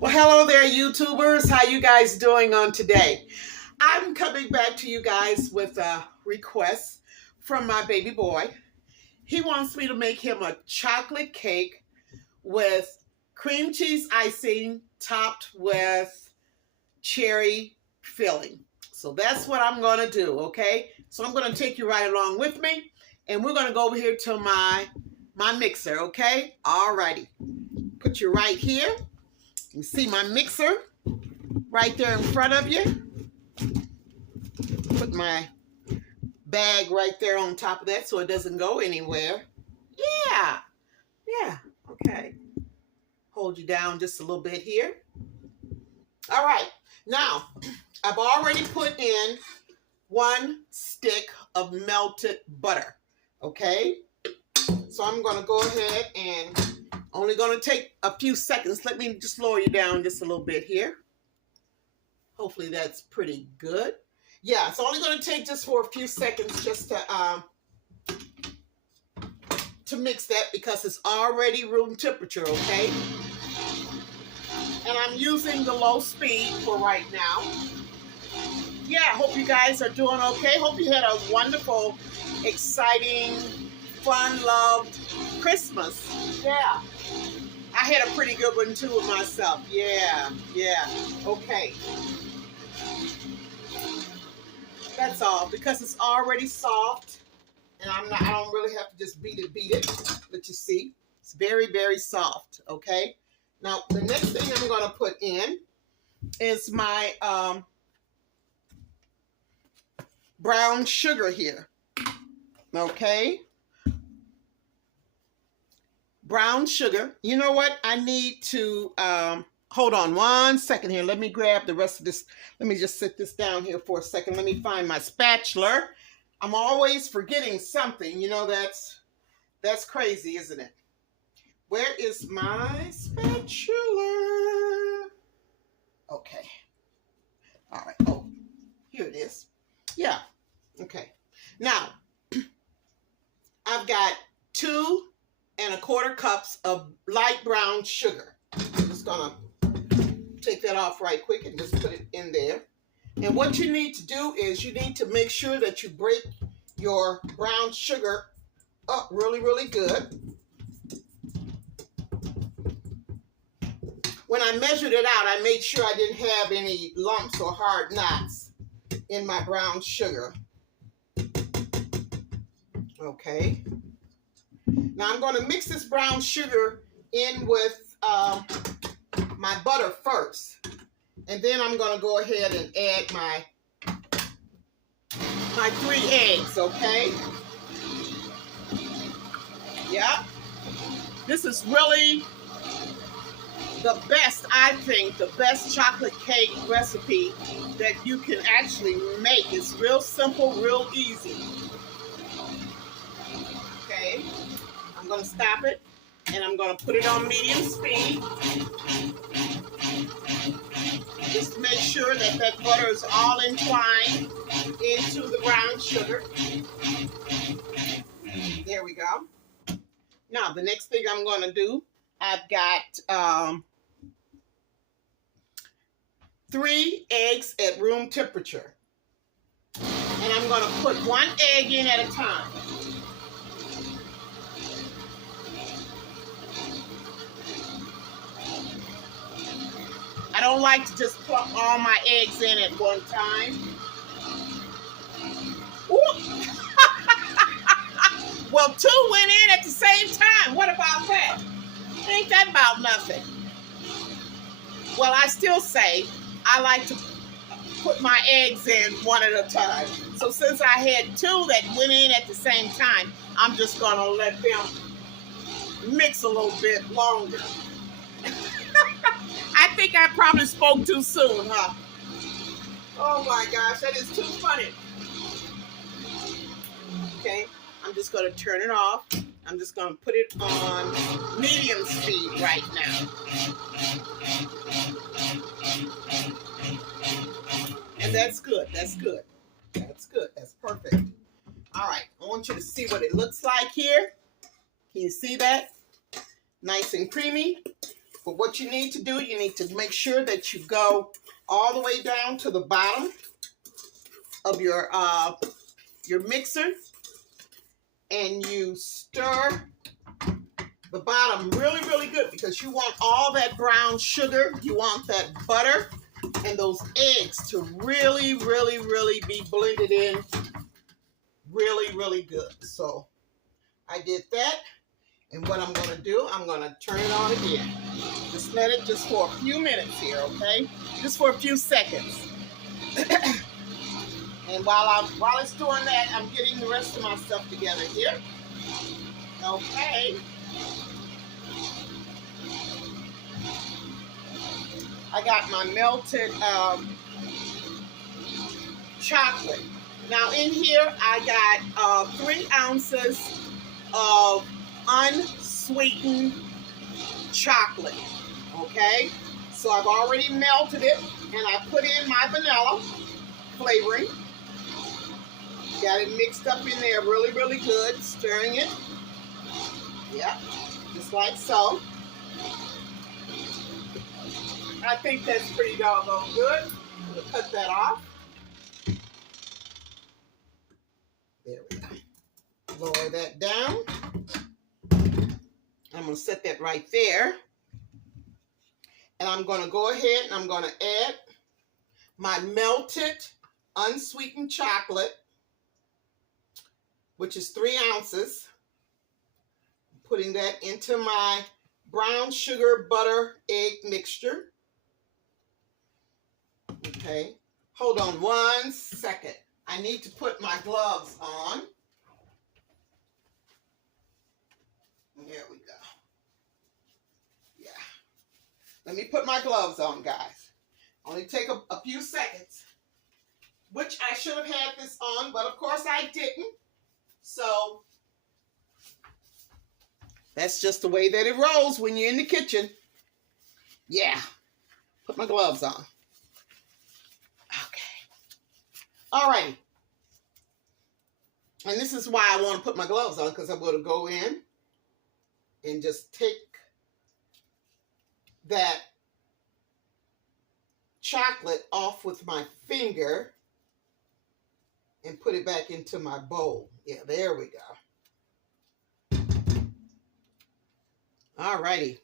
Well, hello there, YouTubers. How you guys doing on today? I'm coming back to you guys with a request from my baby boy. He wants me to make him a chocolate cake with cream cheese icing topped with cherry filling. So that's what I'm going to do, okay? So I'm going to take you right along with me, and we're going to go over here to my mixer, okay? All righty. Put you right here. You see my mixer right there in front of you. Put my bag right there on top of that so it doesn't go anywhere. Yeah, okay. Hold you down just a little bit here. All right, now I've already put in 1 stick of melted butter, okay? So I'm gonna go ahead and only gonna take a few seconds. Let me just lower you down just a little bit here. Hopefully that's pretty good. Yeah, it's only going to take just for a few seconds just to mix that because it's already room temperature, okay? And I'm using the low speed for right now. Yeah, hope you guys are doing okay. Hope you had a wonderful, exciting, fun-loved Christmas. Yeah. I had a pretty good one too with myself. Yeah. Okay. That's all, because it's already soft, and I don't really have to just beat it. But you see, it's very, very soft. Okay. Now the next thing I'm going to put in is my brown sugar here. Okay. Brown sugar. You know what? I need to hold on 1 second here. Let me grab the rest of this. Let me just sit this down here for a second. Let me find my spatula. I'm always forgetting something. You know, that's crazy, isn't it? Where is my spatula? Okay. All right. Oh, here it is. Yeah. Okay. Now, I've got 2 1/4 cups of light brown sugar. I'm just gonna take that off right quick and just put it in there. And what you need to do is you need to make sure that you break your brown sugar up really, really good. When I measured it out, I made sure I didn't have any lumps or hard knots in my brown sugar. Okay. Now I'm going to mix this brown sugar in with my butter first. And then I'm going to go ahead and add my 3 eggs, okay? Yeah. This is really the best, I think, the best chocolate cake recipe that you can actually make. It's real simple, real easy. Okay. I'm going to stop it, and I'm going to put it on medium speed. Just to make sure that that butter is all entwined into the brown sugar. There we go. Now, the next thing I'm going to do, I've got 3 eggs at room temperature. And I'm going to put 1 egg in at a time. I don't like to just plop all my eggs in at one time. Well, 2 went in at the same time. What about that? Ain't that about nothing? Well, I still say I like to put my eggs in 1 at a time. So since I had 2 that went in at the same time, I'm just going to let them mix a little bit longer. I think I probably spoke too soon, huh? Oh my gosh, that is too funny. Okay, I'm just going to turn it off. I'm just going to put it on medium speed right now. And that's good. That's good. That's good. That's perfect. All right, I want you to see what it looks like here. Can you see that? Nice and creamy. But what you need to do, you need to make sure that you go all the way down to the bottom of your mixer, and you stir the bottom really, really good, because you want all that brown sugar, you want that butter, and those eggs to really, really, really be blended in really, really good. So I did that. And what I'm going to do, I'm going to turn it on again. Just let it just for a few minutes here, okay? Just for a few seconds. And while it's doing that, I'm getting the rest of my stuff together here. Okay. I got my melted chocolate. Now in here, I got 3 ounces of unsweetened chocolate. Okay, so I've already melted it, and I put in my vanilla flavoring. Got it mixed up in there really, really good, stirring it. Yeah, just like so. I think that's pretty doggone good. I'm going to cut that off. There we go. Lower that down. I'm going to set that right there. And I'm going to go ahead and I'm going to add my melted unsweetened chocolate, which is 3 ounces. I'm putting that into my brown sugar butter egg mixture. Okay, hold on 1 second. I need to put my gloves on. There we go. Yeah. Let me put my gloves on, guys. Only take a few seconds. Which I should have had this on, but of course I didn't. So that's just the way that it rolls when you're in the kitchen. Yeah. Put my gloves on. Okay. All right. And this is why I want to put my gloves on, because I'm going to go in and just take that chocolate off with my finger and put it back into my bowl. Yeah, there we go. All righty.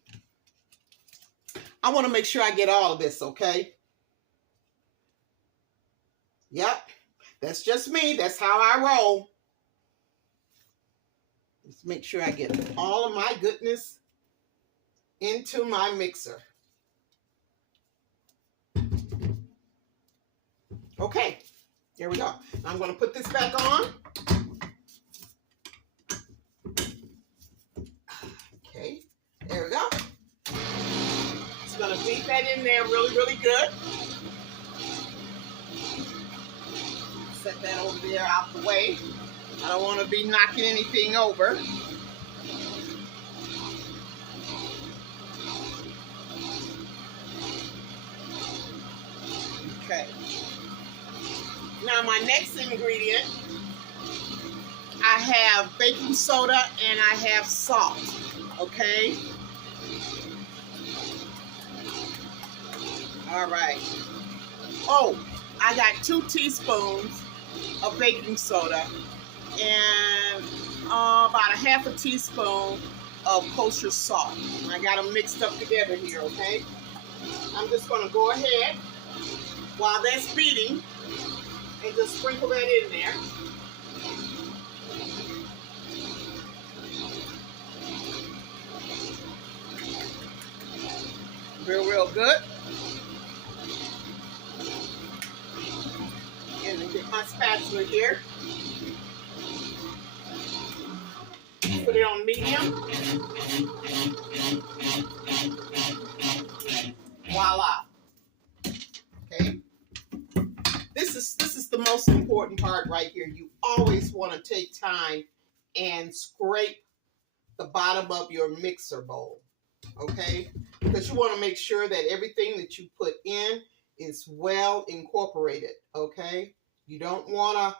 I want to make sure I get all of this, okay? Yep, that's just me. That's how I roll. Let's make sure I get all of my goodness into my mixer. Okay, here we go. I'm going to put this back on. Okay, there we go. Just going to beat that in there really, really good. Set that over there out the way. I don't want to be knocking anything over. Okay. Now my next ingredient, I have baking soda and I have salt. Okay. All right. Oh, I got 2 teaspoons of baking soda and about a half a teaspoon of kosher salt. I got them mixed up together here, okay? I'm just going to go ahead while that's beating and just sprinkle that in there. Real good. And then get my spatula here. Put it on medium. Voila. Okay. This is the most important part right here. You always want to take time and scrape the bottom of your mixer bowl. Okay? Because you want to make sure that everything that you put in is well incorporated. Okay? You don't want to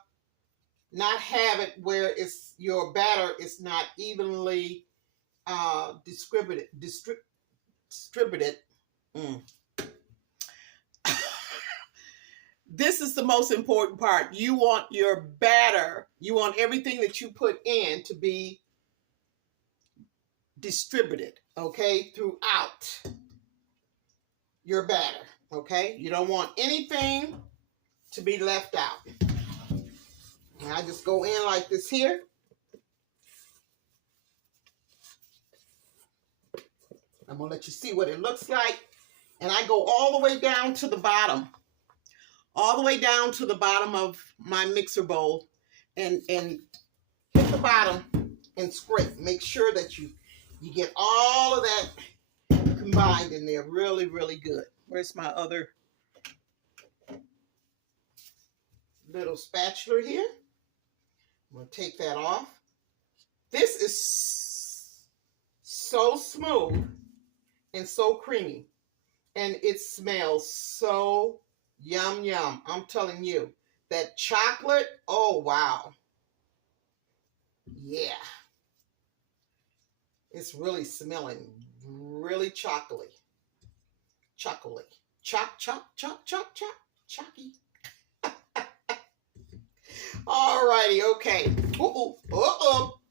not have it where your batter is not evenly distributed. distributed. This is the most important part. You want your batter, you want everything that you put in to be distributed, okay, throughout your batter, okay? You don't want anything to be left out. And I just go in like this here. I'm going to let you see what it looks like. And I go all the way down to the bottom. All the way down to the bottom of my mixer bowl. And hit the bottom and scrape. Make sure that you get all of that combined in there really, really good. Where's my other little spatula here? I'm going to take that off. This is so smooth and so creamy. And it smells so yum, yum. I'm telling you, that chocolate, oh, wow. Yeah. It's really smelling really chocolatey. Chocolatey. Choc, chocky. All righty, okay.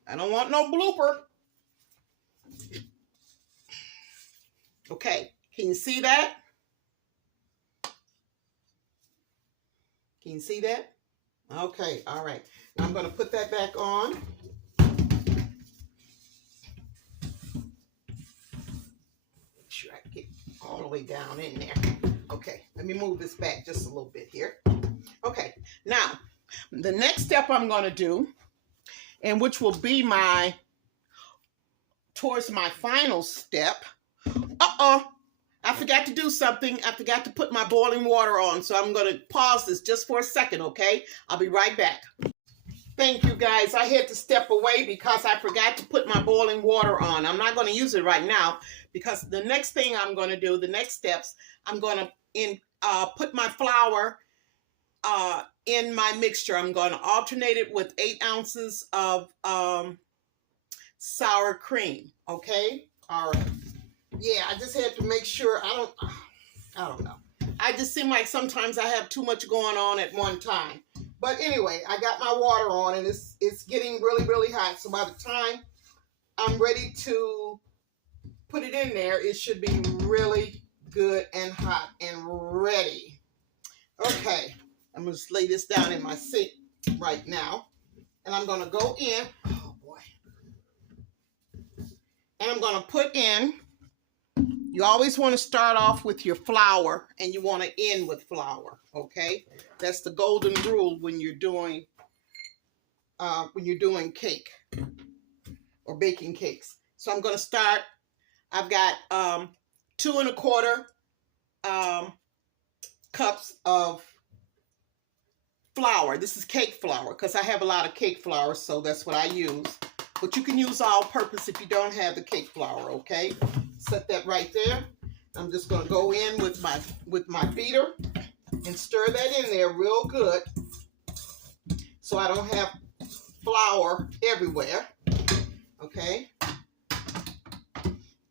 I don't want no blooper. Okay, can you see that? Can you see that? Okay, all right. Now I'm going to put that back on. Make sure I get all the way down in there. Okay, let me move this back just a little bit here. Okay, now the next step I'm going to do, and which will be towards my final step. I forgot to do something. I forgot to put my boiling water on. So I'm going to pause this just for a second, okay? I'll be right back. Thank you, guys. I had to step away because I forgot to put my boiling water on. I'm not going to use it right now because the next thing I'm going to do, the next steps, I'm going to put my flour in my mixture. I'm going to alternate it with 8 ounces of sour cream, okay? All right. Yeah, I just had to make sure. I don't know. I just seem like sometimes I have too much going on at one time. But anyway, I got my water on and it's getting really, really hot. So by the time I'm ready to put it in there, it should be really good and hot and ready. Okay, I'm going to just lay this down in my sink right now. And I'm going to go in. Oh, boy. And I'm going to put in. You always want to start off with your flour and you want to end with flour, okay? That's the golden rule when you're doing cake or baking cakes. So I'm going to start. I've got 2 1/4 cups of flour. This is cake flour because I have a lot of cake flour, so that's what I use. But you can use all-purpose if you don't have the cake flour, okay? Set that right there. I'm just going to go in with my beater and stir that in there real good so I don't have flour everywhere, okay?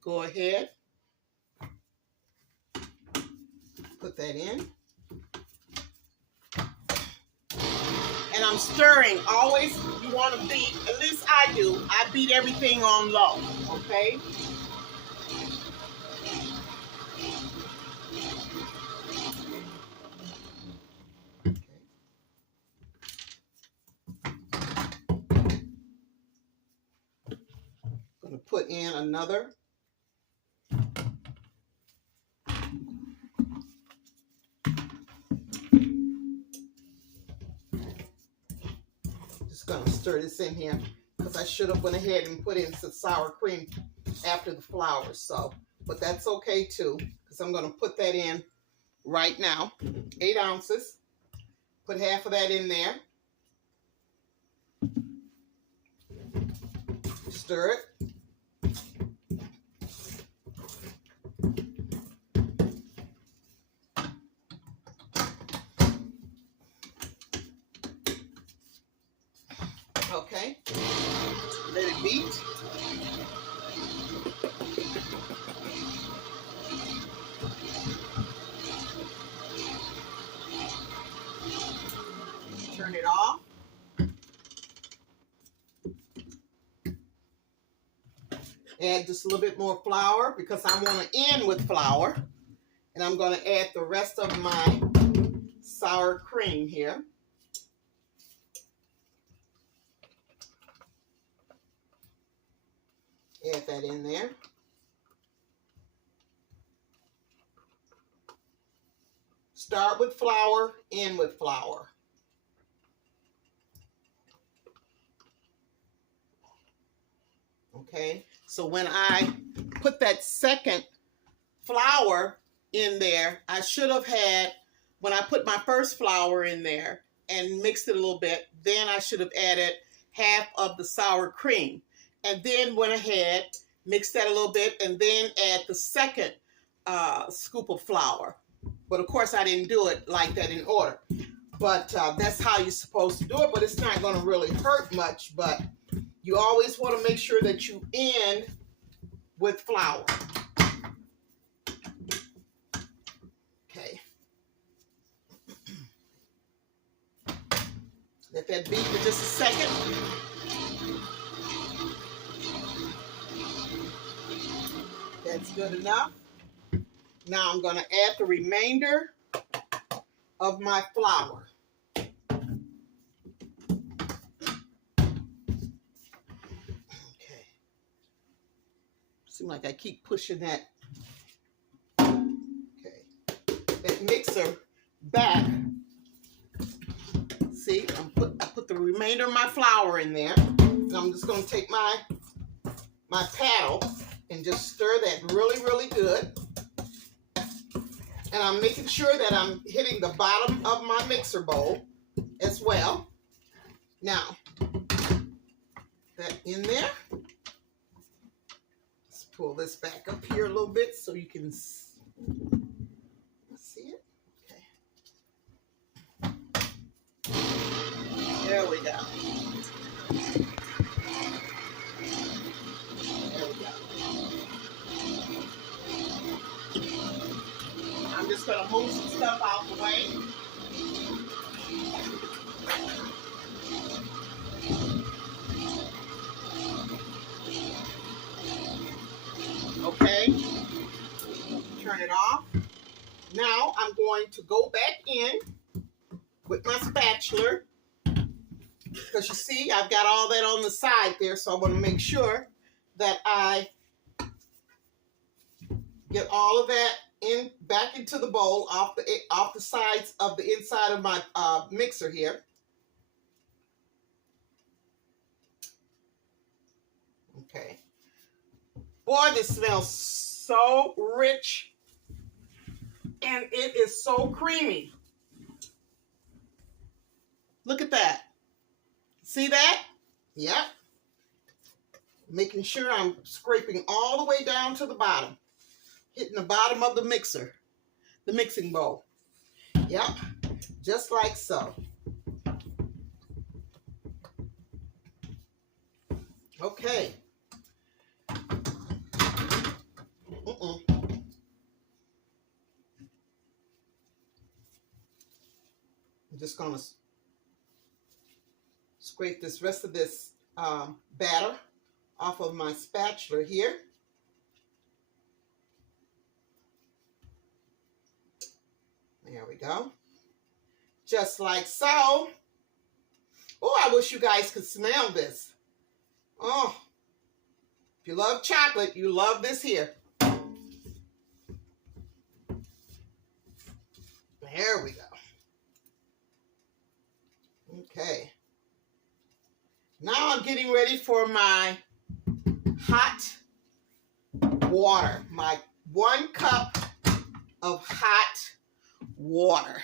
Go ahead. Put that in. And I'm stirring. Always, you want to beat, at least I do, I beat everything on low, okay? I'm going to put in another. Going to stir this in here because I should have went ahead and put in some sour cream after the flour. So, but that's okay too because I'm going to put that in right now. 8 ounces. Put half of that in there. Stir it. Okay, let it beat. add just a little bit more flour because I want to end with flour. And I'm going to add the rest of my sour cream here. Add that in there. Start with flour, end with flour. Okay, so when I put that second flour in there, I should have had, when I put my first flour in there and mixed it a little bit, then I should have added half of the sour cream. And then went ahead, mixed that a little bit, and then add the second scoop of flour. But of course, I didn't do it like that in order. But that's how you're supposed to do it. But it's not going to really hurt much. But you always want to make sure that you end with flour. Okay. Let that beat for just a second. That's good enough. Now I'm going to add the remainder of my flour. Okay. Seems like I keep pushing that. Okay. That mixer back. See, I put the remainder of my flour in there. And I'm just going to take my paddle and just stir that really, really good. And I'm making sure that I'm hitting the bottom of my mixer bowl as well. Now, that in there. Let's pull this back up here a little bit so you can see it. Okay. There we go. I'm just going to move some stuff out the way. Okay. Turn it off. Now I'm going to go back in with my spatula. Because you see, I've got all that on the side there, so I want to make sure that I get all of that back into the bowl off the sides of the inside of my mixer here. Okay. Boy, this smells so rich and it is so creamy. Look at that. See that? Yep. Making sure I'm scraping all the way down to the bottom. Hitting the bottom of the mixing bowl. Yep, just like so. Okay. I'm just going to scrape this rest of this batter off of my spatula here. There we go. Just like so. Oh, I wish you guys could smell this. Oh, if you love chocolate, you love this here. There we go. Okay. Now I'm getting ready for my hot water. My 1 cup of hot water.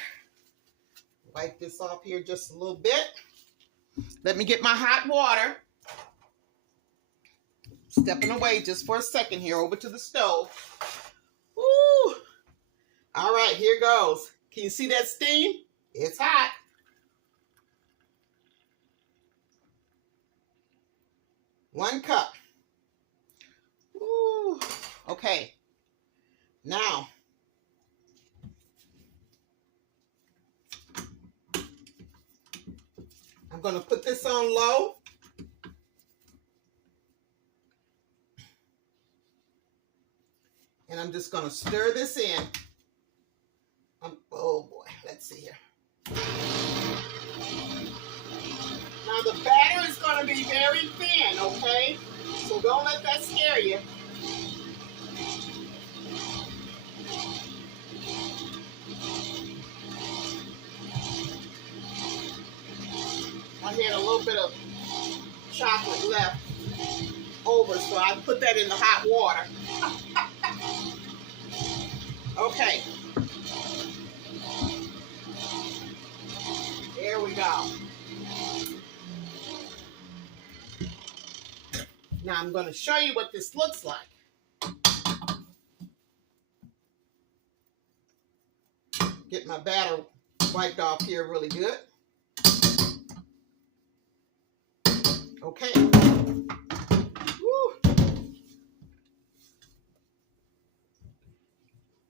Wipe this off here just a little bit. Let me get my hot water. Stepping away just for a second here over to the stove. Woo! All right, here goes. Can you see that steam? It's hot. One cup. Woo! Okay. Now, I'm going to put this on low. I'm just going to stir this in. Oh boy, let's see here. Now the batter is going to be very thin, okay? So don't let that scare you. I had a little bit of chocolate left over, so I put that in the hot water. Okay. There we go. Now I'm going to show you what this looks like. Get my batter wiped off here really good. Okay. Woo.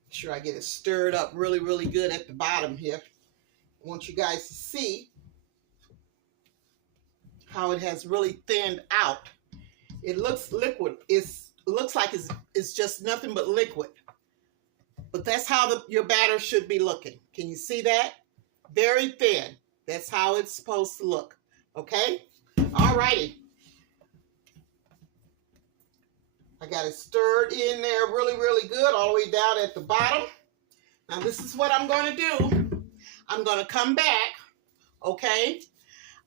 Make sure I get it stirred up really, really good at the bottom here. I want you guys to see how it has really thinned out. It looks liquid. It looks like it's just nothing but liquid. But that's how your batter should be looking. Can you see that? Very thin. That's how it's supposed to look. Okay? All righty. I got it stirred in there really, really good all the way down at the bottom. Now this is what I'm going to do. I'm going to come back. Okay?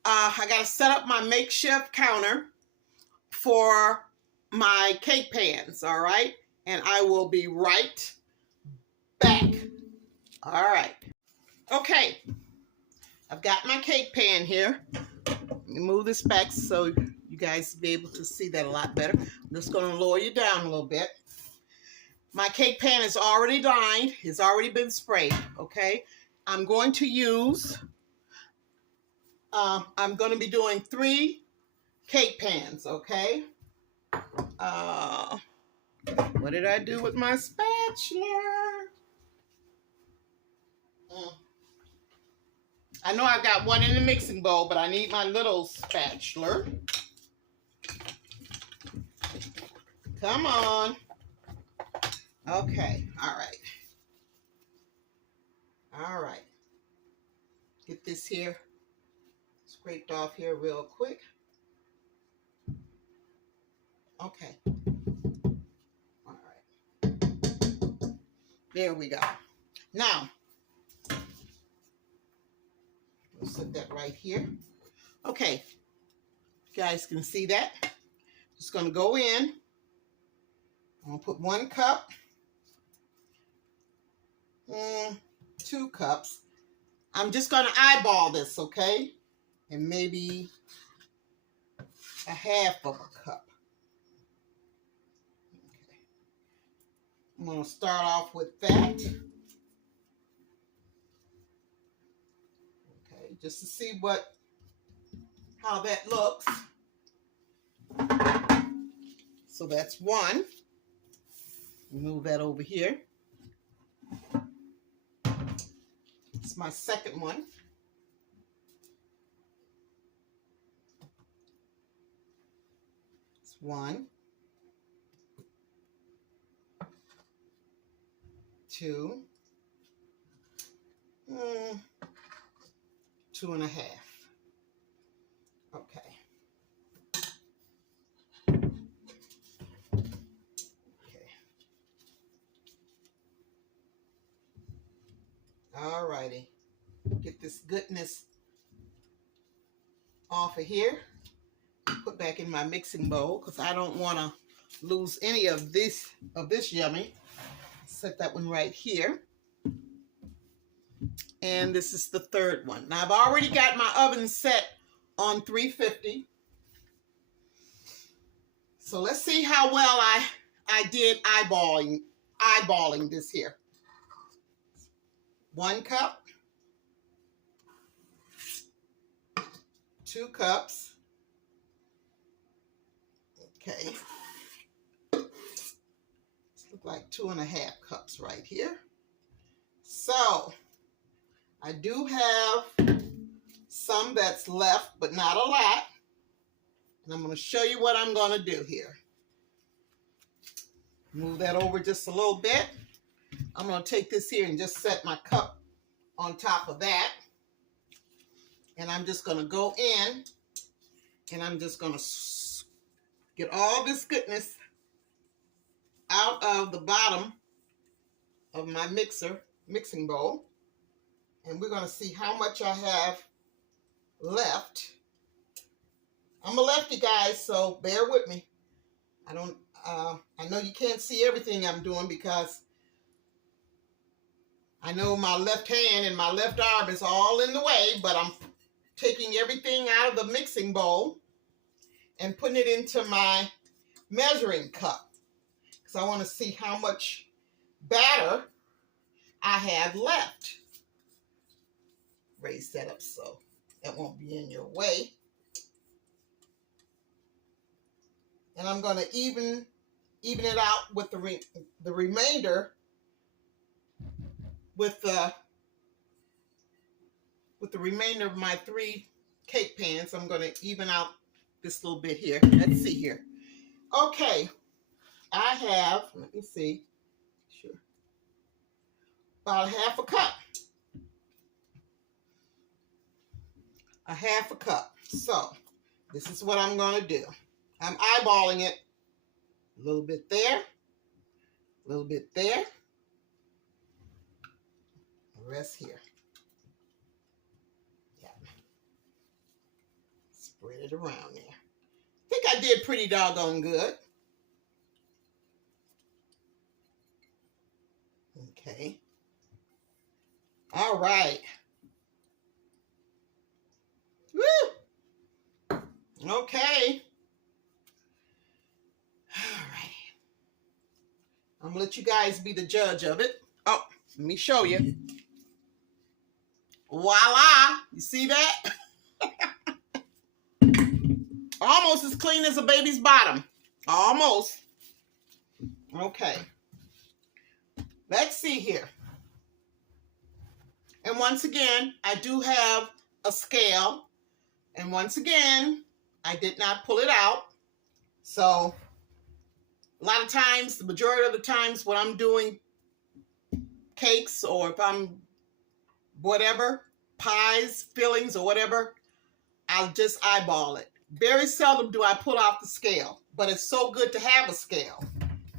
I got to set up my makeshift counter for my cake pans. All right? And I will be right back. All right. Okay. I've got my cake pan here. Let me move this back so you guys will be able to see that a lot better. I'm just going to lower you down a little bit. My cake pan is already lined. It's already been sprayed. Okay. I'm going to use, I'm going to be doing 3 cake pans. Okay. What did I do with my spatula? I know I've got one in the mixing bowl, but I need my little spatula. Come on. Okay, all right. All right. Get this here scraped off here real quick. Okay. All right. There we go. Now, we'll set that right here. Okay. You guys can see that. Just going to go in. I'm going to put 1 cup. 2 cups. I'm just going to eyeball this, okay? And maybe a half of a cup. Okay. I'm going to start off with that. Okay, just to see how that looks. So that's 1. Move that over here. It's my second one. It's 1, 2, 2.5. Okay. All righty. Get this goodness off of here. Put back in my mixing bowl because I don't want to lose any of this yummy. Set that one right here. And this is the third one. Now I've already got my oven set on 350. So let's see how well I did eyeballing this here. 1 cup, 2 cups. Okay. This looks like 2.5 cups right here. So I do have some that's left, but not a lot. And I'm going to show you what I'm going to do here. Move that over just a little bit. I'm going to take this here and just set my cup on top of that. And I'm just going to go in and I'm just going to get all this goodness out of the bottom of my mixing bowl. And we're going to see how much I have left. I'm a lefty, guys, so bear with me. I know you can't see everything I'm doing because I know my left hand and my left arm is all in the way, but I'm taking everything out of the mixing bowl and putting it into my measuring cup because I want to see how much batter I have left. Raise that up so that won't be in your way. And I'm going to even it out with the remainder with the remainder of my 3 cake pans. I'm going to even out this little bit here. Let's see here. Okay, I have, let me see, sure, about half a cup. A half a cup. So this is what I'm going to do. I'm eyeballing it. A little bit there. A little bit there. The rest here. Yeah. Spread it around there. I think I did pretty doggone good. Okay. All right. Woo! Okay. All right. I'm going to let you guys be the judge of it. Oh, let me show you. Voila! You see that? Almost as clean as a baby's bottom. Almost. Okay. Let's see here. And once again, I do have a scale. And once again, I did not pull it out. So, a lot of times, the majority of the times when I'm doing cakes or if I'm whatever, pies, fillings or whatever, I'll just eyeball it. Very seldom do I pull out the scale, but it's so good to have a scale.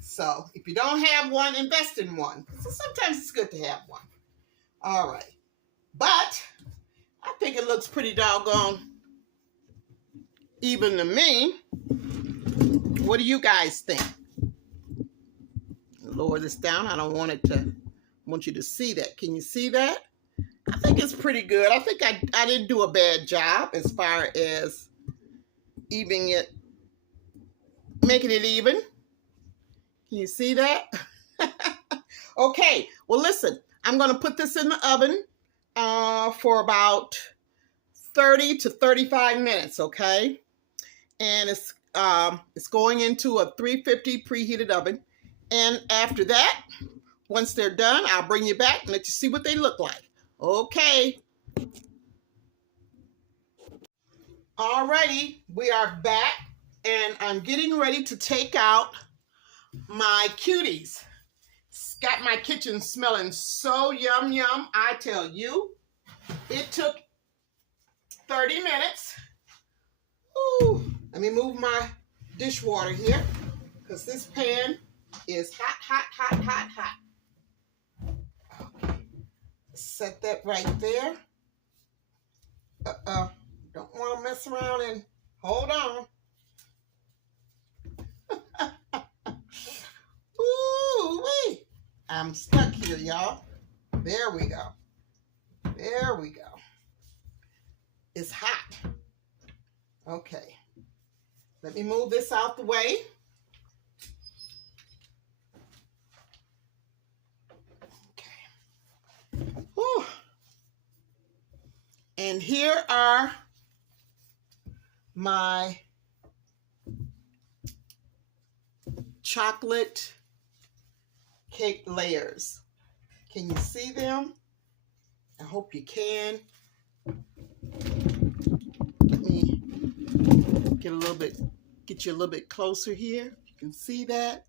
So if you don't have one, invest in one. So sometimes it's good to have one. All right. But I think it looks pretty doggone even to me. What do you guys think? Lower this down. I don't want it to, want you to see that. Can you see that? I think it's pretty good. I think I didn't do a bad job as far as evening it, making it even. Can you see that? Okay, well listen, I'm going to put this in the oven for about 30 to 35 minutes, okay? And it's going into a 350 preheated oven. And after that, once they're done, I'll bring you back and let you see what they look like. Okay. Alrighty, we are back and I'm getting ready to take out my cuties. It's got my kitchen smelling so yum yum, I tell you. It took 30 minutes. Ooh, let me move my dishwater here because this pan is hot, hot, hot, hot, hot. Okay, set that right there. Don't want to mess around and hold on. Ooh-wee. I'm stuck here, y'all. There we go. There we go. It's hot. Okay. Let me move this out the way. Okay. Whew. And here are my chocolate cake layers. Can you see them? I hope you can. Let me get you a little bit closer here. You can see that.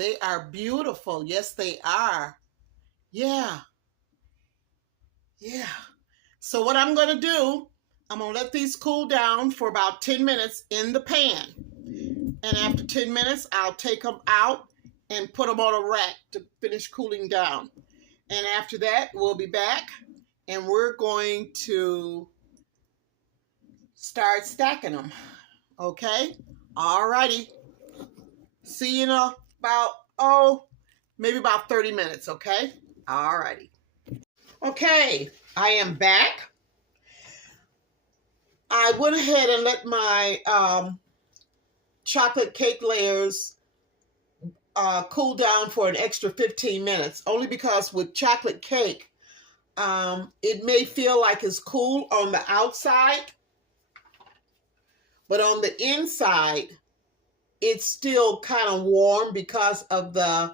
They are beautiful. Yes, they are. Yeah. Yeah. So what I'm going to do, I'm going to let these cool down for about 10 minutes in the pan. And after 10 minutes, I'll take them out and put them on a rack to finish cooling down. And after that, we'll be back and we're going to start stacking them. Okay? All righty. See you in about, maybe about 30 minutes, okay? All righty. Okay, I am back. I went ahead and let my chocolate cake layers cool down for an extra 15 minutes, only because with chocolate cake, it may feel like it's cool on the outside, but on the inside, it's still kind of warm because of the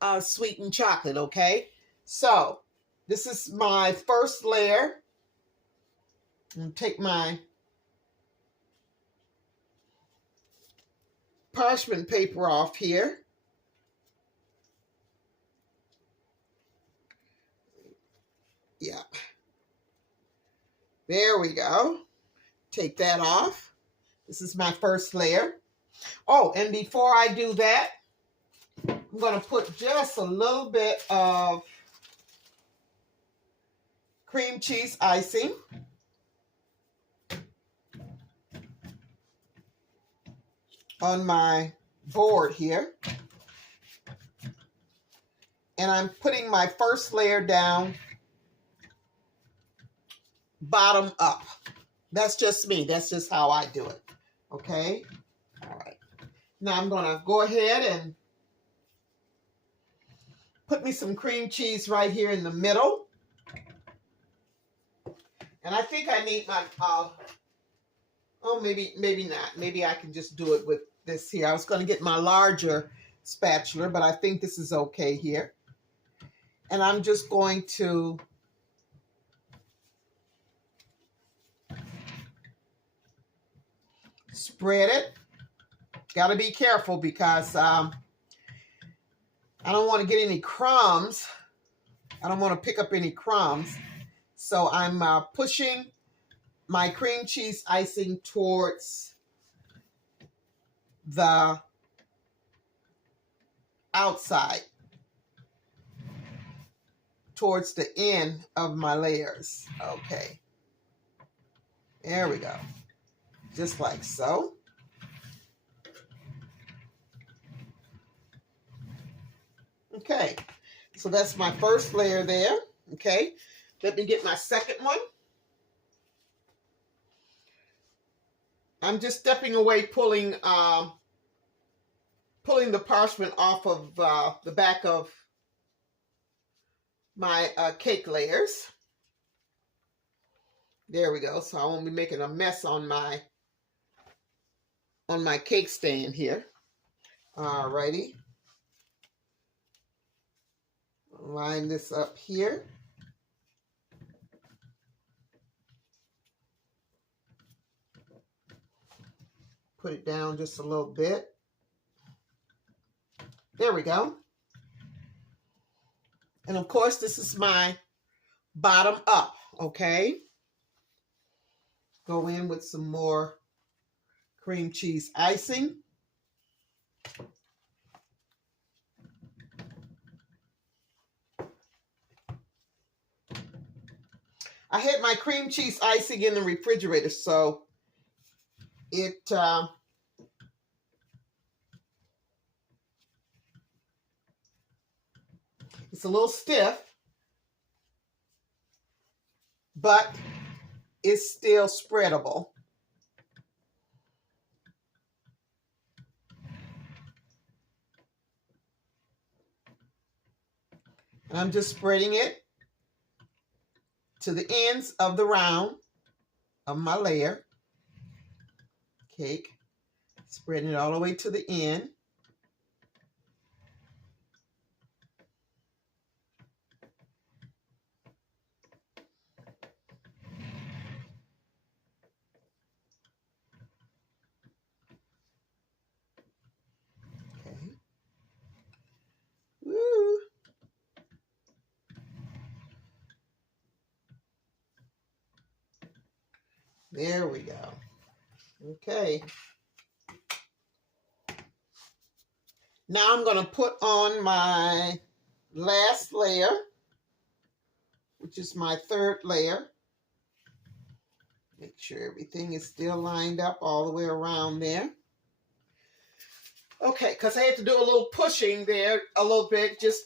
unsweetened chocolate, okay? So, this is my first layer. I'm going to take my parchment paper off here. Yeah. There we go. Take that off. This is my first layer. Oh, and before I do that, I'm going to put just a little bit of cream cheese icing on my board here. And I'm putting my first layer down bottom up. That's just me. That's just how I do it. Okay? All right. Now I'm going to go ahead and put me some cream cheese right here in the middle. And I think I need my, maybe not. Maybe I can just do it with this here. I was going to get my larger spatula, but I think this is okay here. And I'm just going to spread it. Got to be careful because I don't want to get any crumbs. I don't want to pick up any crumbs. So I'm pushing my cream cheese icing towards the outside, towards the end of my layers. Okay. There we go. Just like so. Okay. So that's my first layer there. Okay. Let me get my second one. I'm just stepping away, pulling the parchment off of the back of my cake layers. There we go. So I won't be making a mess on my cake stand here. All righty. Line this up here. Put it down just a little bit. There we go. And of course, this is my bottom up, okay? Go in with some more cream cheese icing. I had my cream cheese icing in the refrigerator, so it's a little stiff, but it's still spreadable. And I'm just spreading it to the ends of the round of my layer cake, spreading it all the way to the end. Okay. There we go. Okay. Now I'm going to put on my last layer, which is my third layer. Make sure everything is still lined up all the way around there. Okay, because I had to do a little pushing there, a little bit, just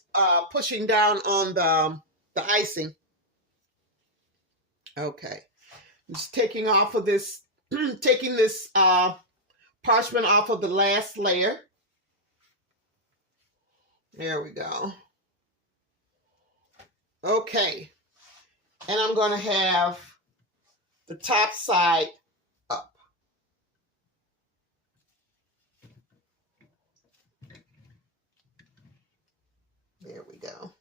pushing down on the icing. Okay, just taking off of this, taking this parchment off of the last layer. There we go. Okay, and I'm going to have the top side up. There we go.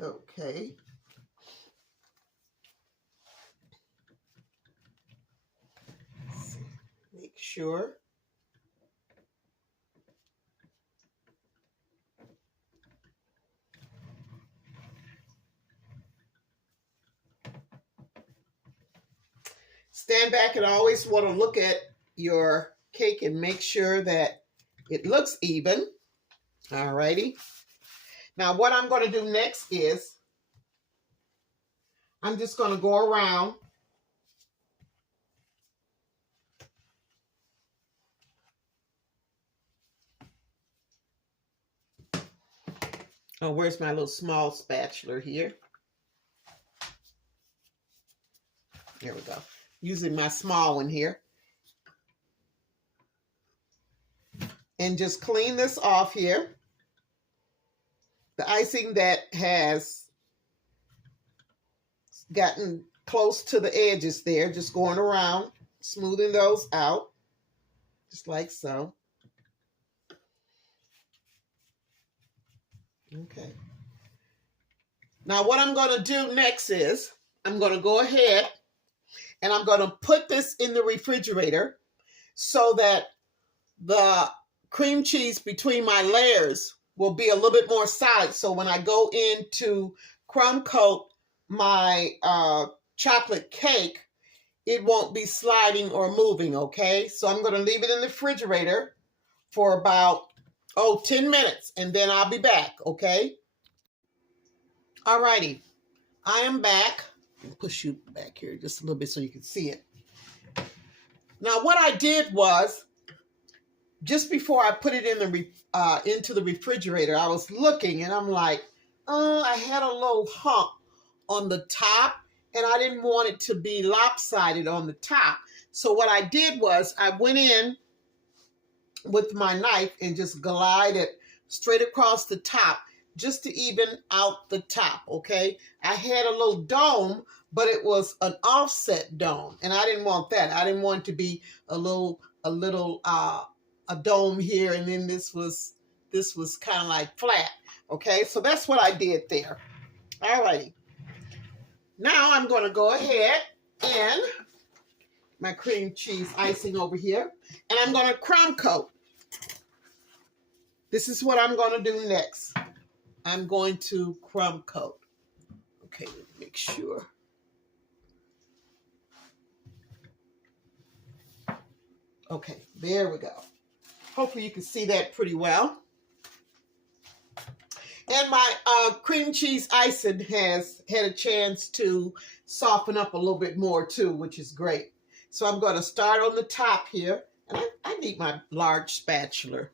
Okay. Make sure. Stand back and always want to look at your cake and make sure that it looks even. All righty. Now what I'm going to do next is I'm just going to go around oh, where's my little small spatula here? There we go. Using my small one here. And just clean this off here. The icing that has gotten close to the edges there, just going around, smoothing those out, just like so. Okay. Now what I'm going to do next is I'm going to go ahead and I'm going to put this in the refrigerator so that the cream cheese between my layers will be a little bit more solid. So when I go in to crumb coat my chocolate cake, it won't be sliding or moving, okay? So I'm going to leave it in the refrigerator for about, 10 minutes, and then I'll be back, okay? All righty. I am back. I'll push you back here just a little bit so you can see it. Now, what I did was, just before I put it in the into the refrigerator, I was looking and I'm like, oh, I had a little hump on the top and I didn't want it to be lopsided on the top. So what I did was I went in with my knife and just glided straight across the top just to even out the top, okay? I had a little dome, but it was an offset dome, and I didn't want that. I didn't want it to be a dome here, and then this was kind of like flat, okay? So that's what I did there. All righty. Now I'm going to go ahead and my cream cheese icing over here, and I'm going to crumb coat. This is what I'm going to do next. I'm going to crumb coat. Okay, let me make sure. Okay, there we go. Hopefully you can see that pretty well. And my cream cheese icing has had a chance to soften up a little bit more too, which is great. So I'm going to start on the top here. And I need my large spatula.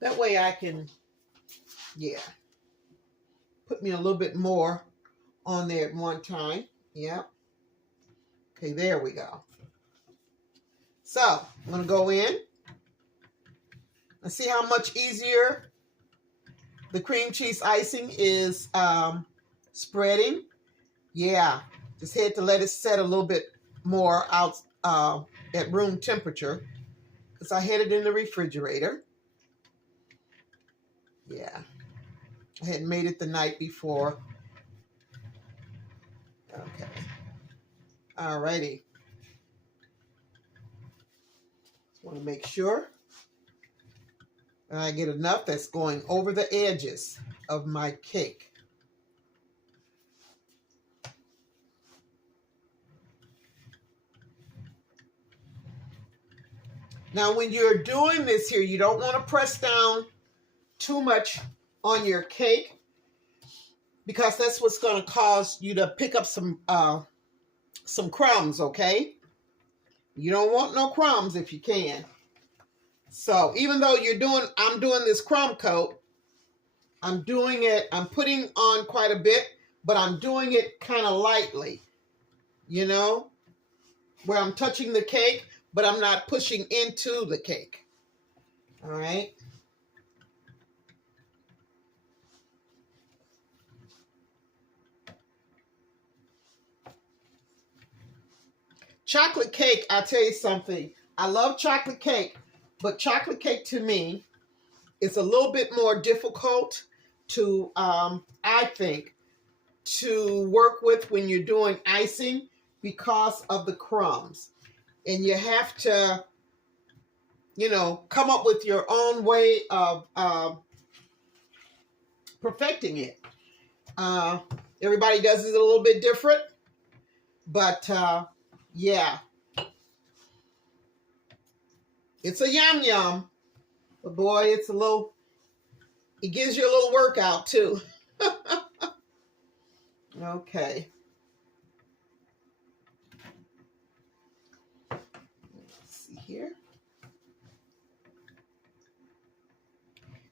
That way I can, put me a little bit more on there at one time. Yep. Okay, there we go. So I'm going to go in and see how much easier the cream cheese icing is spreading. Yeah, just had to let it set a little bit more out at room temperature because I had it in the refrigerator. Yeah, I had made it the night before. Okay, all righty. Just want to make sure that I get enough that's going over the edges of my cake. Now, when you're doing this here, you don't want to press down too much on your cake, because that's what's going to cause you to pick up some crumbs, okay? You don't want no crumbs if you can. So even though I'm doing this crumb coat, I'm putting on quite a bit, but I'm doing it kind of lightly, you know, where I'm touching the cake, but I'm not pushing into the cake. All right. Chocolate cake, I'll tell you something. I love chocolate cake, but chocolate cake to me is a little bit more difficult to, I think, to work with when you're doing icing because of the crumbs. And you have to, you know, come up with your own way of perfecting it. Everybody does it a little bit different, but yeah, it's a yum yum. But boy, it gives you a little workout too. Okay. Let's see here.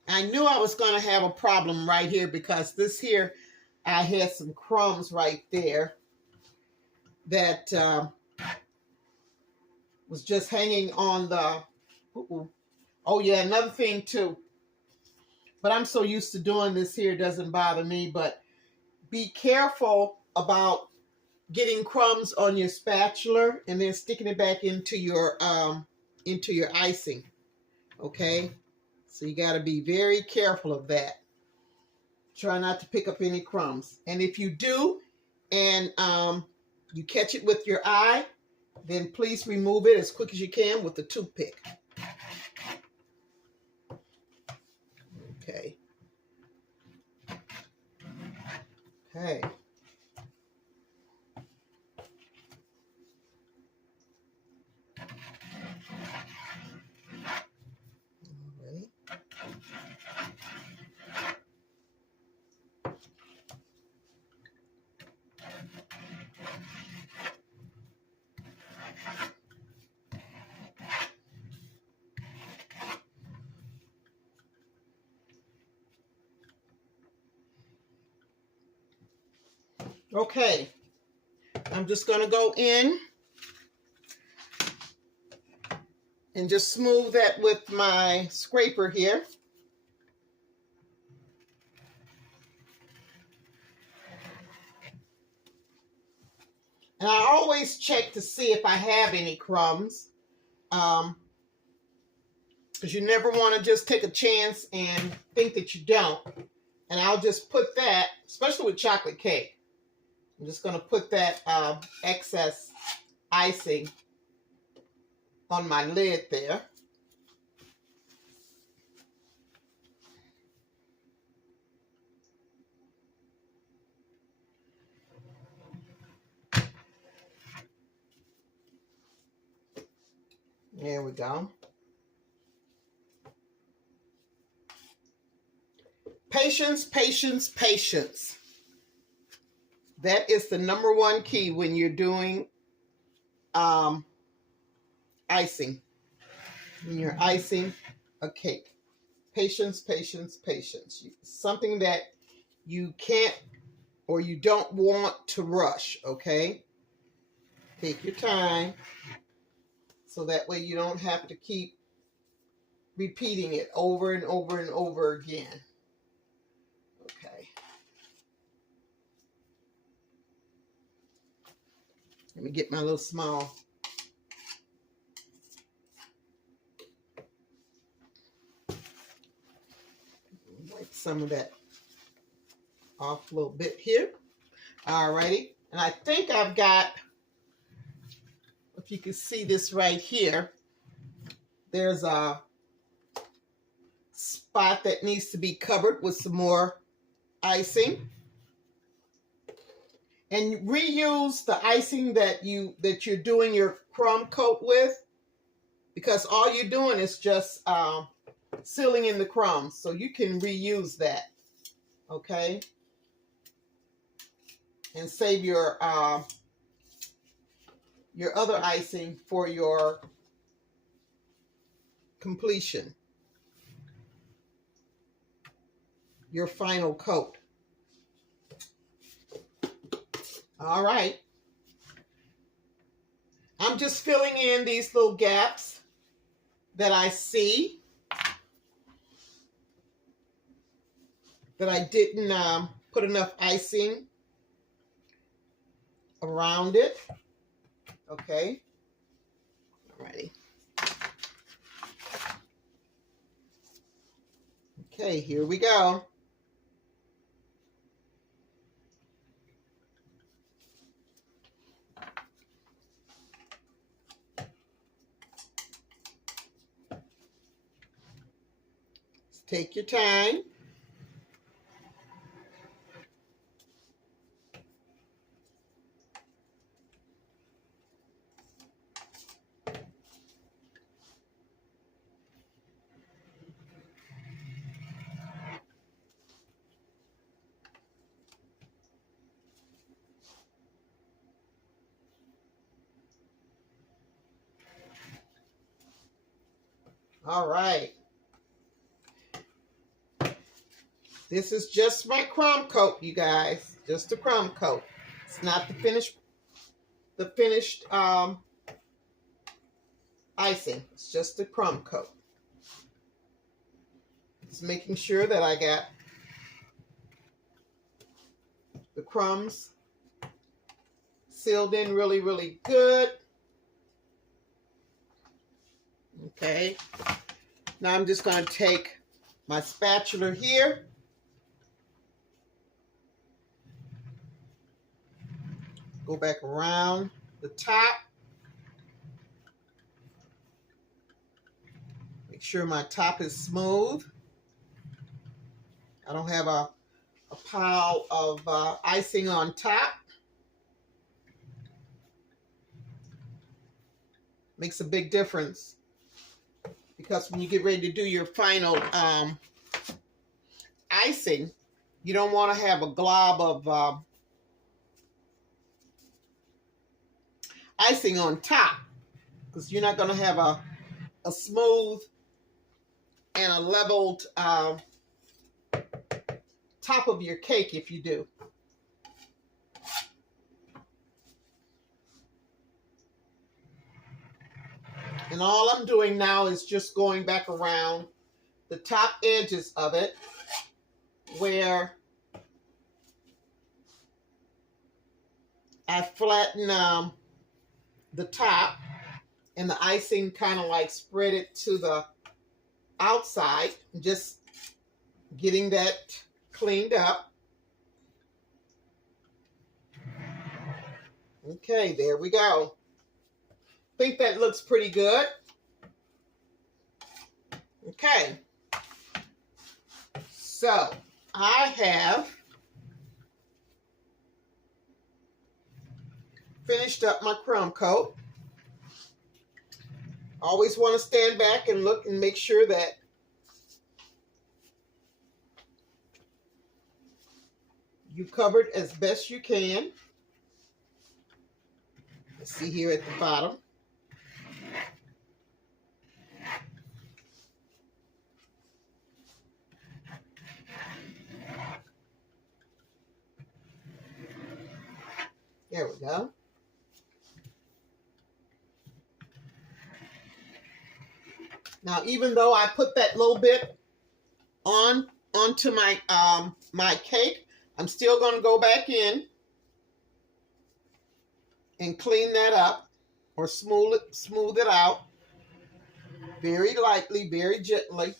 I knew I was going to have a problem right here because this here, I had some crumbs right there that was just hanging on the, oh yeah, another thing too. But I'm so used to doing this here, it doesn't bother me, but be careful about getting crumbs on your spatula and then sticking it back into your icing. Okay? So you got to be very careful of that. Try not to pick up any crumbs. And if you do, and you catch it with your eye, then please remove it as quick as you can with a toothpick. Okay. Okay. Okay, I'm just going to go in and just smooth that with my scraper here. And I always check to see if I have any crumbs, because you never want to just take a chance and think that you don't. And I'll just put that, especially with chocolate cake, I'm just going to put that excess icing on my lid there. There we go. Patience, patience, patience. That is the number one key when you're doing icing. When you're icing a cake. Patience, patience, patience. Something that you can't or you don't want to rush, okay? Take your time so that way you don't have to keep repeating it over and over and over again. Okay. Let me get my little small. Wipe some of that off a little bit here. Alrighty. And I think I've got, if you can see this right here, there's a spot that needs to be covered with some more icing. And reuse the icing that you're doing your crumb coat with. because all you're doing is just sealing in the crumbs, so you can reuse that, okay, and save your other icing for your completion, your final coat. All right, I'm just filling in these little gaps that I see that I didn't put enough icing around it. Okay, alrighty. Okay, here we go. Take your time. All right. This is just my crumb coat, you guys. Just a crumb coat. It's not the finished icing. It's just a crumb coat. Just making sure that I got the crumbs sealed in really, really good. Okay. Now I'm just going to take my spatula here. Go back around the top. Make sure my top is smooth. I don't have a pile of icing on top. Makes a big difference, because when you get ready to do your final icing, you don't want to have a glob of icing on top, because you're not going to have a smooth and a leveled top of your cake if you do. And all I'm doing now is just going back around the top edges of it where I flatten the top, and the icing kind of like spread it to the outside, just getting that cleaned up. Okay, there we go. I think that looks pretty good. Okay, so I have finished up my crumb coat. Always want to stand back and look and make sure that you covered as best you can. Let's see here at the bottom. There we go. Now, even though I put that little bit onto my my cake, I'm still going to go back in and clean that up, or smooth it out very lightly, very gently.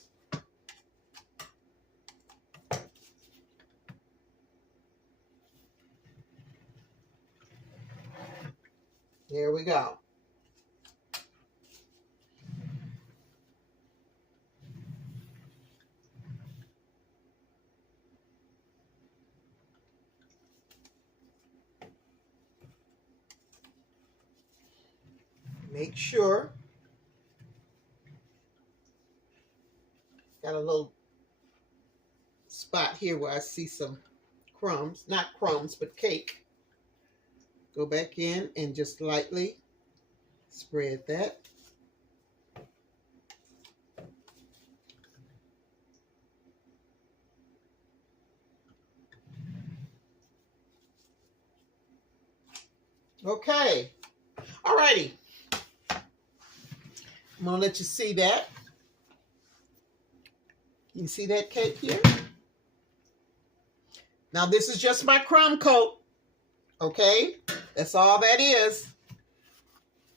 There we go. Make sure got a little spot here where I see some crumbs, not crumbs, but cake. Go back in and just lightly spread that. Okay, alrighty. I'm gonna let you see that. You see that cake here? Now this is just my crumb coat, okay? That's all that is.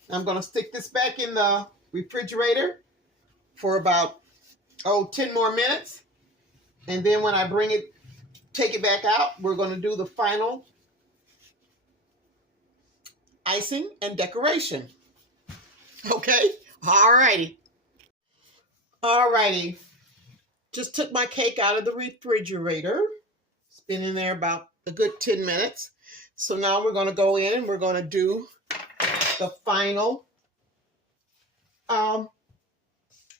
I'm gonna stick this back in the refrigerator for about, 10 more minutes. And then when I take it back out, we're gonna do the final icing and decoration. Okay, alrighty. Alrighty, just took my cake out of the refrigerator. It's been in there about a good 10 minutes. So now we're gonna go in and we're gonna do the final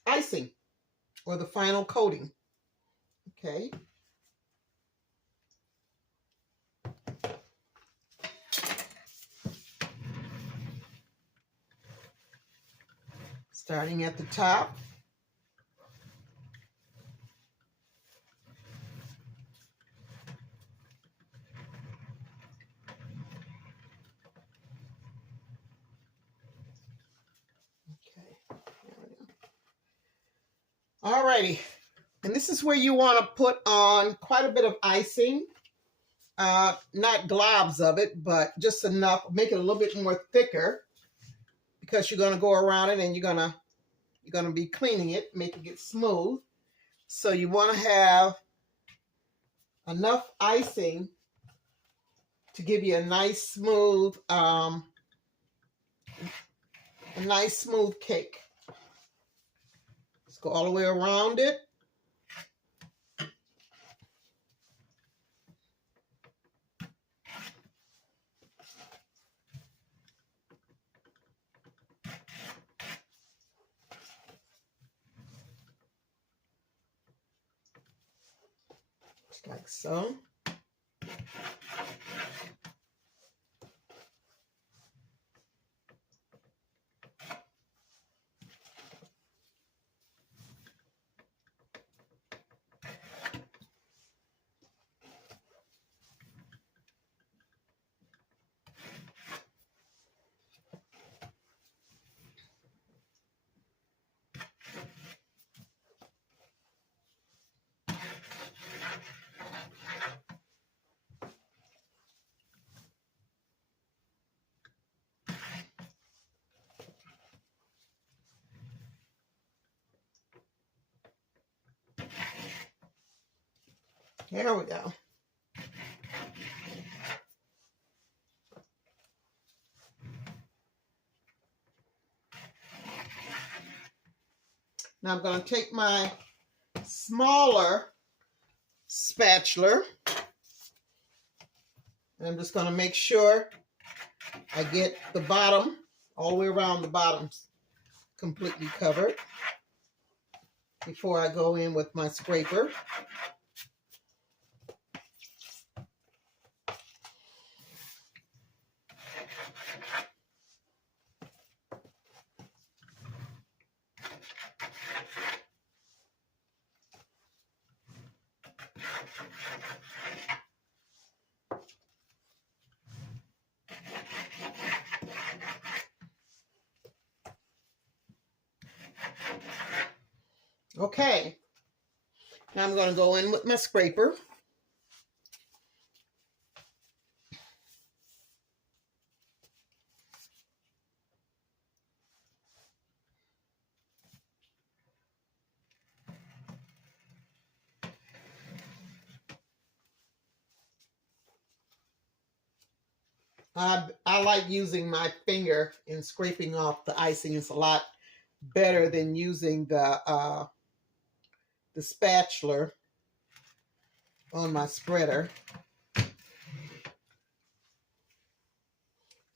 icing or the final coating. Okay. Starting at the top. Okay. Alrighty. And this is where you want to put on quite a bit of icing. Not globs of it, but just enough. Make it a little bit more thicker, because you're going to go around it and you're going to be cleaning it, making it smooth. So you want to have enough icing to give you a nice smooth cake. Let's go all the way around it. Just like so. There we go. Now I'm going to take my smaller spatula, and I'm just going to make sure I get the bottom, all the way around the bottoms, completely covered before I go in with my scraper. Okay, now I'm going to go in with my scraper. I like using my finger and scraping off the icing. It's a lot better than using the spatula on my spreader.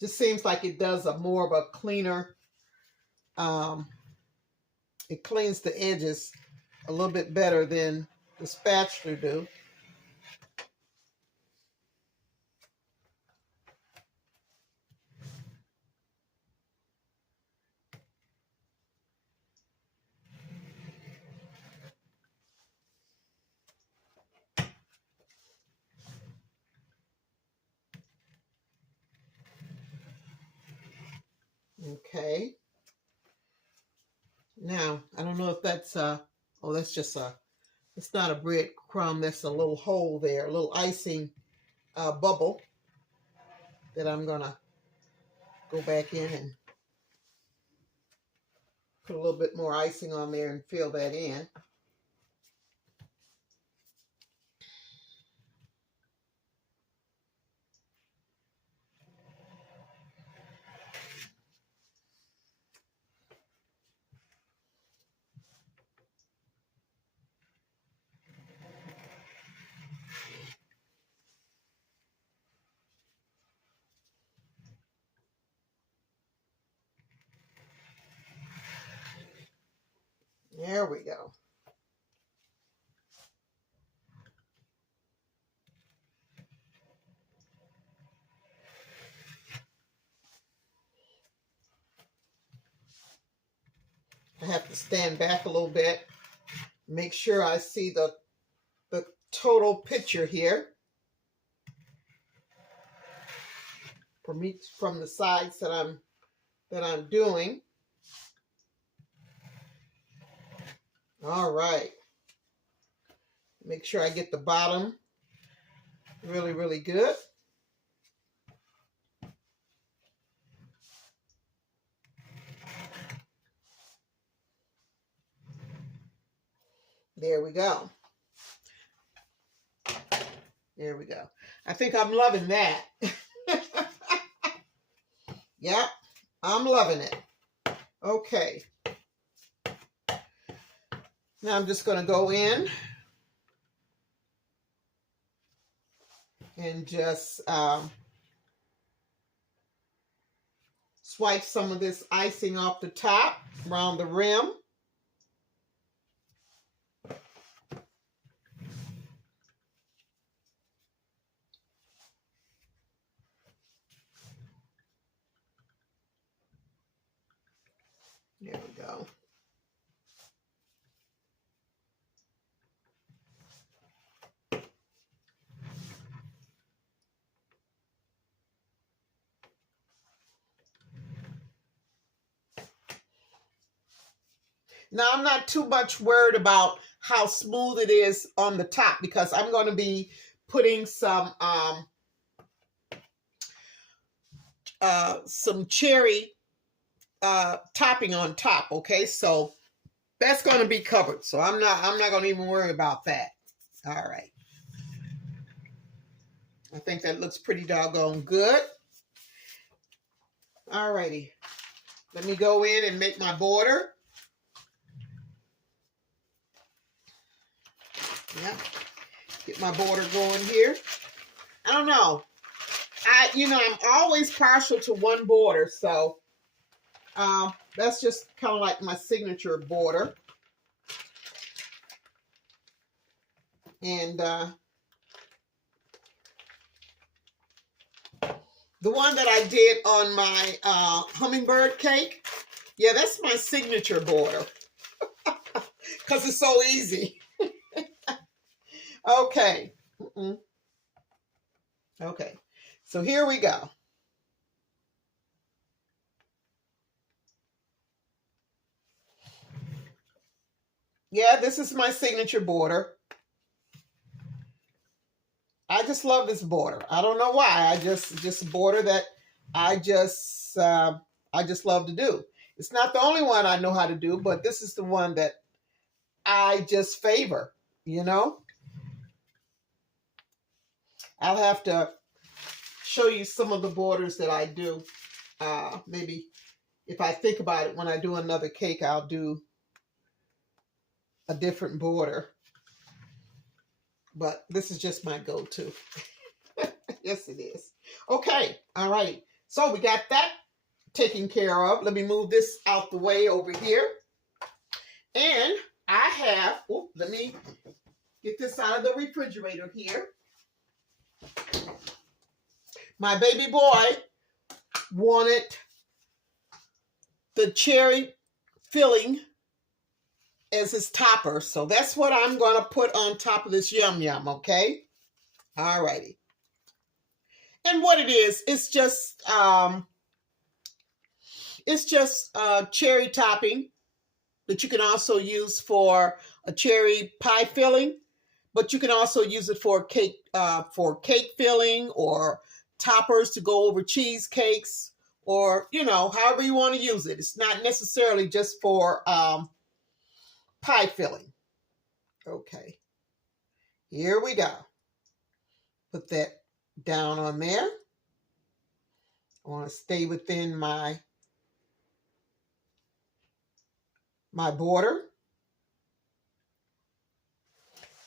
Just seems like it does a more of a cleaner, it cleans the edges a little bit better than the spatula do. Okay. Now, I don't know if that's oh, that's just it's not a breadcrumb, that's a little hole there, a little icing bubble that I'm gonna go back in and put a little bit more icing on there and fill that in. There we go. I have to stand back a little bit, make sure I see the total picture here from the sides that I'm doing. All right. Make sure I get the bottom really, really good. There we go. There we go. I think I'm loving that. Yep, I'm loving it. Okay. Now I'm just going to go in and just swipe some of this icing off the top around the rim. There we go. Now, I'm not too much worried about how smooth it is on the top because I'm going to be putting some cherry topping on top. Okay, so that's going to be covered. So I'm not going to even worry about that. All right. I think that looks pretty doggone good. All righty. Let me go in and make my border. Yep. Get my border going here. I don't know. I'm always partial to one border, so that's just kind of like my signature border. And the one that I did on my hummingbird cake, yeah, that's my signature border because it's so easy. Okay. Okay. So here we go. Yeah, this is my signature border. I just love this border. I don't know why. Just a border that I just love to do. It's not the only one I know how to do, but this is the one that I just favor, you know? I'll have to show you some of the borders that I do. Maybe if I think about it, when I do another cake, I'll do a different border. But this is just my go-to. Yes, it is. Okay. All right. So we got that taken care of. Let me move this out the way over here. And I have, let me get this out of the refrigerator here. My baby boy wanted the cherry filling as his topper. So that's what I'm going to put on top of this yum yum, okay? All righty. And what it is, it's just cherry topping that you can also use for a cherry pie filling, but you can also use it for cake filling or toppers to go over cheesecakes, or however you want to use it. It's not necessarily just for pie filling. Okay, here we go. Put that down on there. I want to stay within my border.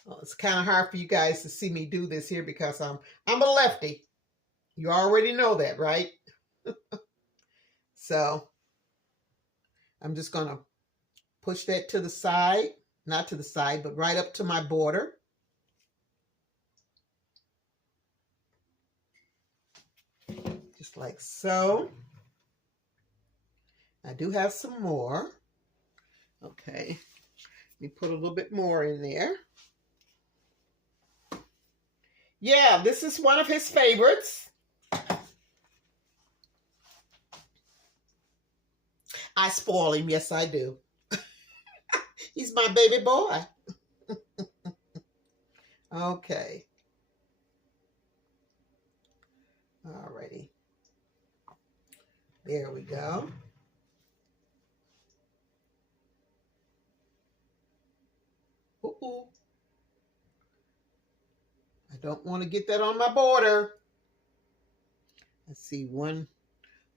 Well, it's kind of hard for you guys to see me do this here because I'm a lefty. You already know that, right? So I'm just going to push that to the side. Not to the side, but right up to my border. Just like so. I do have some more. Okay. Let me put a little bit more in there. Yeah, this is one of his favorites. I spoil him. Yes, I do. He's my baby boy. Okay. Alrighty. There we go. Ooh. I don't want to get that on my border. Let's see, one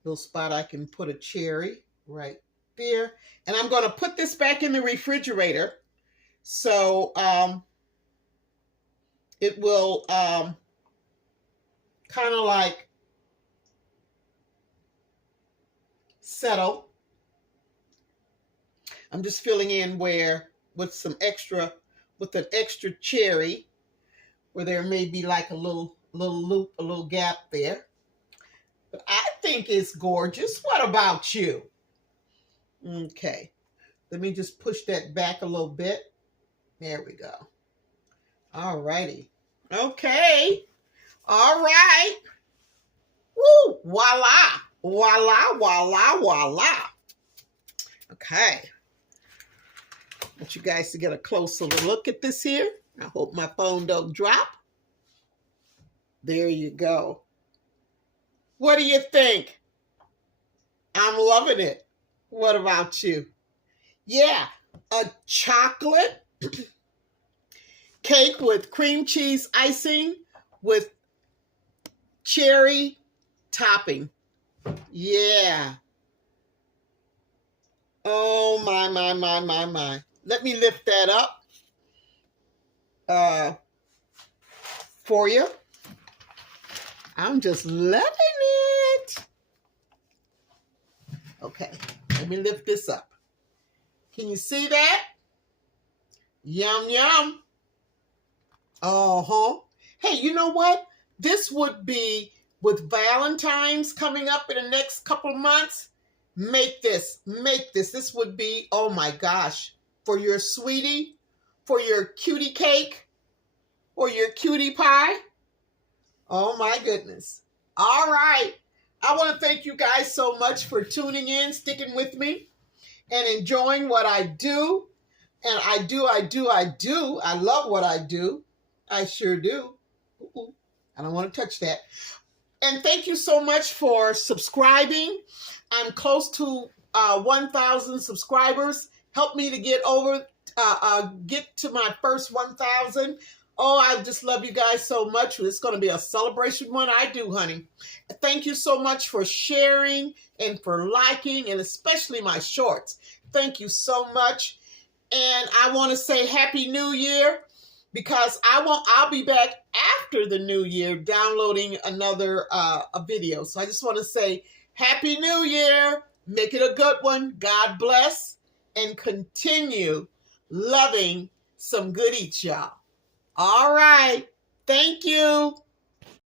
little spot I can put a cherry right there. And I'm going to put this back in the refrigerator. So it will kind of like settle. I'm just filling in where with an extra cherry, where there may be like a little loop, a little gap there. But I think it's gorgeous. What about you? Okay. Let me just push that back a little bit. There we go. All righty. Okay. All right. Woo! Voila. Voila, voila, voila. Okay. I want you guys to get a closer look at this here. I hope my phone don't drop. There you go. What do you think? I'm loving it. What about you? Yeah, a chocolate cake with cream cheese icing with cherry topping. Yeah. Oh, my, my, my, my, my. Let me lift that up for you. I'm just loving it. Okay, let me lift this up. Can you see that? Yum, yum. Uh-huh. Hey, you know what? This would be, with Valentine's coming up in the next couple of months, make this. This would be, oh my gosh, for your sweetie, for your cutie cake, or your cutie pie. Oh my goodness. All right. I want to thank you guys so much for tuning in, sticking with me, and enjoying what I do. And I do. I love what I do. I sure do. Ooh, I don't want to touch that. And thank you so much for subscribing. I'm close to 1,000 subscribers. Help me to get to my first 1,000. Oh, I just love you guys so much. It's going to be a celebration one. I do, honey. Thank you so much for sharing and for liking, and especially my shorts. Thank you so much. And I want to say Happy New Year, because I'll be back after the new year downloading another a video. So I just want to say Happy New Year. Make it a good one. God bless, and continue loving some good eats, y'all. All right. Thank you.